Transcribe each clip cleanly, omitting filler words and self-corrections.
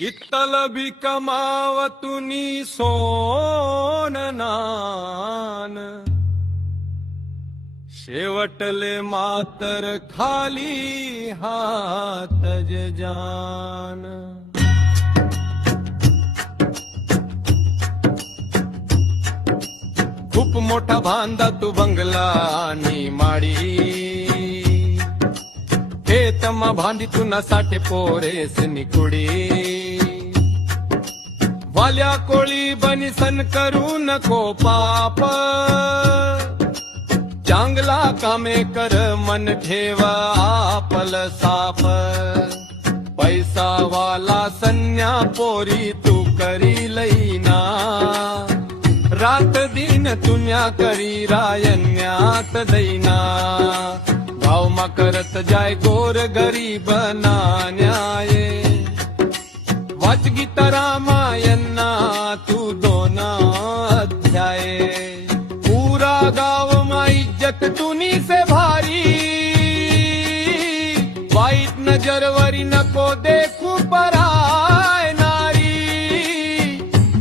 इत्तल भी कमावतुनी सोन नान, शेवटले मातर खाली हात जान। खूप मोठा बांधा तू बंगला आणि माडी, हेतमा भांडी तू न साठे पोरेस निकुडी। वाल्या कोळी बनिसन करू नको पाप, चांगला कामे कर मन ठेवा आपल साप। पैसा वाला सन्या पोरी तू करी लईना, रात दिन तुन्या करी रायन्यात दैना। भावमा करत जाय गोर गरीब ना न्याय, वाच गीता रामायणना तू 2 अध्याय। पूरा गाव मा इज्जत तुनी से भारी, वाईट नजरवरी नको देखू पराय नारी।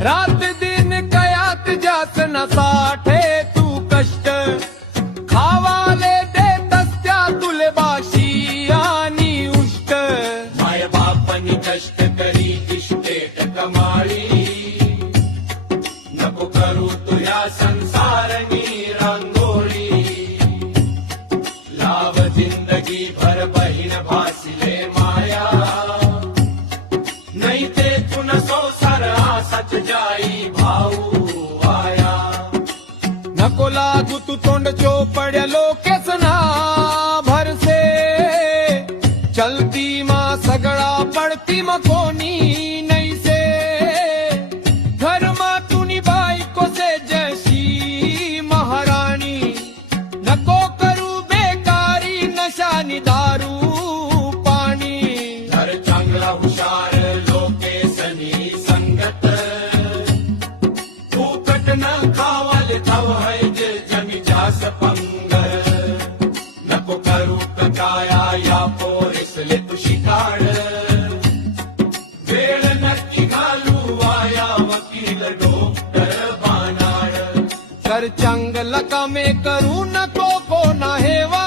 रात दिन कयात जास न साठे तू कष्ट, खावाले देतस त्या तुले बाशी आणि उष्ट। माय बापनी कष्ट करी इष्टेट कमाळी, नको करू तुया संसारनी रांगोळी। लाव जिंदगी भर बहीण भासिले माया, नहीं ते तुन संसार आसच जाई भाऊ आया। नको लागू तू तोंड चोपड्या लोकेसना भरसे, चलती मा सगळा पडती मा कोणी नहीं से। घर मा तुनी बायको से जशी महाराणी, नको करू बेकारी नशानी दारू पाणी। घर चांगला हुशार लोकेसनी संगत, फुकट न खावाले थाव है जमी जास पंग। नको करू कटाया या पोरिसले तू शिकाड, वेळ नक्की घालू आया वकील डॉक्टर बानाड। कर चांगला कामे करू नको कोणा हेवा,